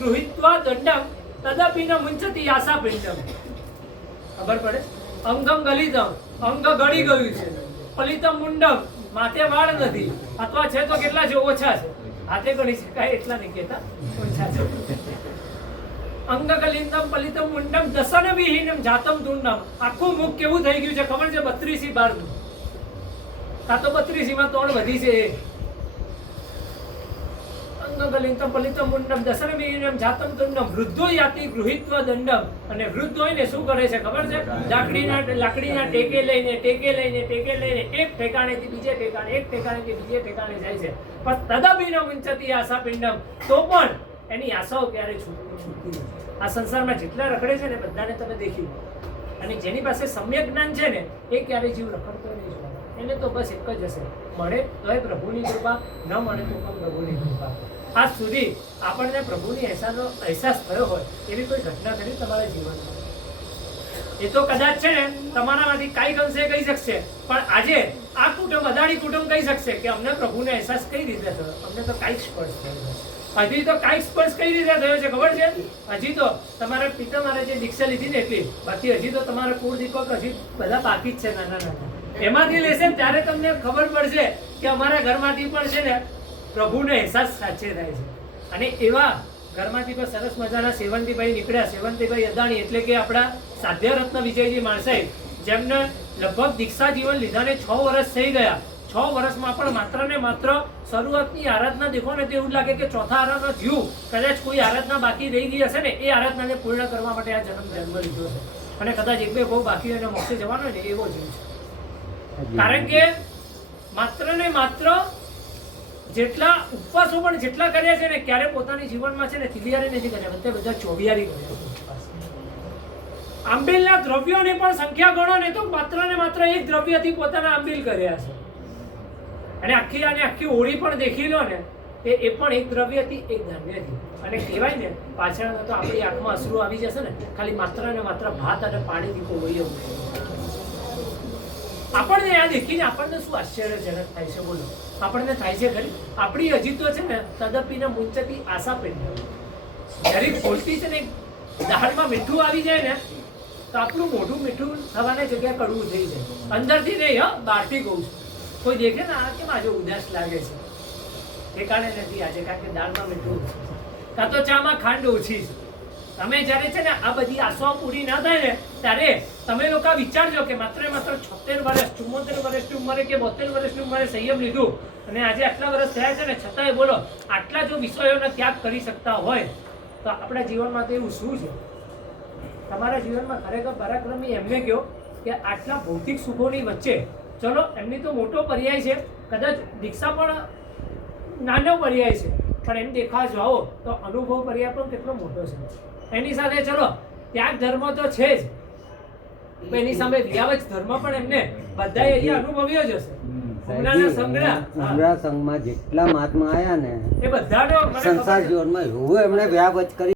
ગૃહીત્વા દંડમ તદપિ ન મુંચતી આશા પિંડમ. ખબર પડે? અંગમ ગલિતમ, અંગ ગળી ગયું છે. પલિતમ મુંડમ, માથે વાળ નથી, અથવા છે તો કેટલા છે? ઓછા છે. હાથે ગણી શકાય એટલા નહીં કહેતા, ઓછા છે. અંગ ગલિતમ પલિતમ મુંડમ દસન વિહીનમ જાતમ તુંડમ. આખું મુખ કેવું થઈ ગયું છે ખબર છે? 32 બારનું. કાં તો 32 માં 3 વધી છે. અંગગલિતમ પલિતમ મુંડમ દસન વિહીનમ જાતમ તુંડમ વૃદ્ધો યાતિ ગૃહીત્વ દંડમ. અને વૃદ્ધ હોય ને શું કરે છે ખબર છે? લાકડીના ટેકે લઈને એક ઠેકાણેથી બીજે ઠેકાણે, એક ઠેકાણેથી બીજે ઠેકાણે જાય છે. પણ તદપિ ન મુંચતી આશા પિંડમ. તો પણ એની આશાઓ ક્યારે છૂટતી નથી. આ સંસારમાં જેટલા રખડે છે ને બધાને તમે દેખી લો. અને જેની પાસે સમ્યક જ્ઞાન છે ને એ ક્યારે જીવ રખડતો નહીં જોવાનો. એને તો બસ એક જ હશે, મળે તો એ પ્રભુની કૃપા, ન મળે તો પણ પ્રભુની કૃપા. આજ સુધી આપણને પ્રભુની અહેસાસ થયો હોય એવી કોઈ ઘટના ખરી તમારા જીવનમાં? એ તો કદાચ છે ને તમારામાંથી કાંઈક અંશે કહી શકશે, પણ આજે આ કુટુંબ, અદાણી કુટુંબ કહી શકશે કે અમને પ્રભુને અહેસાસ કઈ રીતે થયો. અમને તો કાંઈક સ્પર્શ થયો. હજી તો કાંઈક સ્પર્શ કઈ રીતે થયો છે ખબર છે? હજી તો તમારા પિતા મારે જે દીક્ષા લીધી ને એટલી, બાકી હજી તો તમારા કુળ દીપક હજી બધા બાકી જ છે, નાના નાના. એમાંથી લેશે ત્યારે તમને ખબર પડશે કે અમારા ઘરમાંથી પણ છે ને પ્રભુનો અહેસાસ સાચે થાય છે. અને એવા ઘરમાંથી પણ સરસ મજાના સેવંતીભાઈ નીકળ્યા. સેવંતીભાઈ અદાણી એટલે કે આપણા સાધ્ય રત્ન વિજયજી માણસાઈ, જેમને લગભગ દીક્ષા જીવન લીધાને 6 વર્ષ થઈ ગયા. 6 વર્ષમાં પણ માત્ર ને માત્ર શરૂઆતની આરાધના દેખો ને તો એવું લાગે કે ચોથા આરાધના થયું. કદાચ કોઈ આરાધના બાકી રહી ગઈ હશે ને એ આરાધનાને પૂર્ણ કરવા માટે આ જન્મ લીધો છે. અને કદાચ એક બે બહુ બાકી અને મોક્ષે જવાનો હોય ને એવો જીવ છે. કારણ કે માત્ર ને માત્ર જેટલા ઉપવાસો પણ જેટલા કર્યા છે ને ક્યારે પોતાની જીવનમાં છે ને તિલિયારી નથી કર્યા, બધા ચોવિયારી કર્યા. આંબીલના દ્રવ્યોની પણ સંખ્યા ગણો ને તો માત્ર ને માત્ર એક દ્રવ્યથી પોતાના આંબીલ કર્યા છે. અને આખી હોળી પણ દેખી લો ને એ પણ એક દ્રવ્યથી, એક ધાન્યથી. અને કહેવાય ને પાછળ તો આપણી આંખમાં અશ્રુ આવી જશે ને ખાલી માત્ર ને માત્ર ભાત અને પાણીથી કોઈ હોય એવું. આપણને આ દેખીને આપણને શું આશ્ચર્યજનક થાય છે બોલો? આપણને થાય છે ખરી? આપણી હજી તો છે ને તદપિ ન મુંચતી આશા પિંડમ. જ્યારે ખોલતી છે ને દાળમાં મીઠું આવી જાય ને તો આપણું મોઢું મીઠું થવાને જગ્યાએ કડવું થઈ જાય. અંદરથી નહીં, બહારથી કહું છું. કોઈ દેખે ને આ કેમ આજે ઉદાસ લાગે છે, ઠેકાણે નથી આજે, કારણ કે દાળમાં મીઠું કાં તો ચામાં ખાંડ ઓછી છે. તમે જ્યારે છે ને આ બધી આશાઓ પૂરી ના થાય ને ત્યારે તમે લોકો વિચારજો કે માત્ર 76 વર્ષ 74 વર્ષની ઉંમરે કે 72 વર્ષની ઉંમરે સંયમ લીધું અને આજે આટલા વર્ષ થયા છે ને છતાંય બોલો આટલા જો વિષયોનો ત્યાગ કરી શકતા હોય તો આપણા જીવનમાં તો એવું શું છે? તમારા જીવનમાં ખરેખર પરાક્રમી એમને કહો કે આટલા ભૌતિક સુખોની વચ્ચે ચલો એમની તો મોટો પર્યાય છે, કદાચ દીક્ષા પણ નાનો પર્યાય છે, પણ એમ દેખવા જાઓ તો અનુભવ પર્યાય પણ કેટલો મોટો છે. એની સાથે ચલો ત્યાગ ધર્મ તો છે જ, એની સામે વ્યાવચ ધર્મ પણ એમને બધાએ અહીંયા અનુભવ્યો જ હશે. હમણાં સંઘમાં જેટલા મહાત્મા આયા ને એ બધાનો સંસાર જીવનમાં એવું એમણે વ્યાવચ કરી.